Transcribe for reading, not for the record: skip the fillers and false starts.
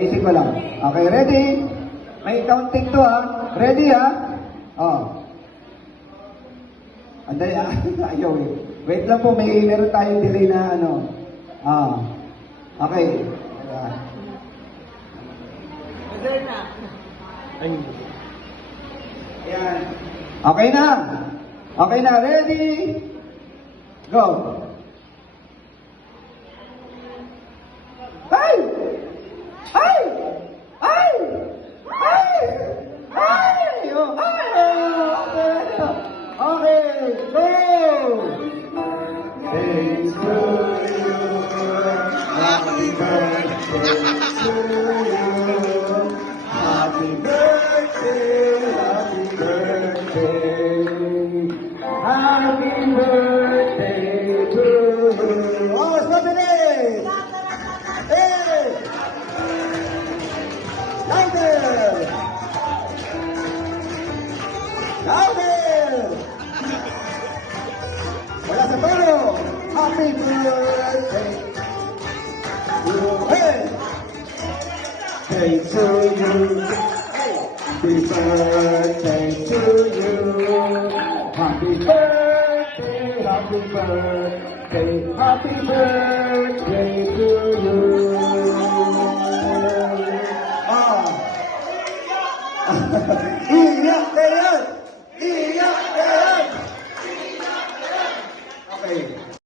Isip ko lang. Okay, ready? May counting to ha. Ready ha? Oh. Anday, ayaw eh. Wait lang po, meron tayong delay na ano. Okay. Ayan. Okay na. Okay na, ready? Go. Ay! Ay! Ay! Ay! Ay! Oh, ay! Okay, go! Thanks to you. Happy birthday to you. Happy birthday, happy birthday. Happy birthday to you. Oh, Saturday! Hey! Louder! Louder! Wala sa tono! Happy birthday! Hey! Hey to you! Happy birthday to you! Happy birthday! Happy birthday! Happy birthday to you!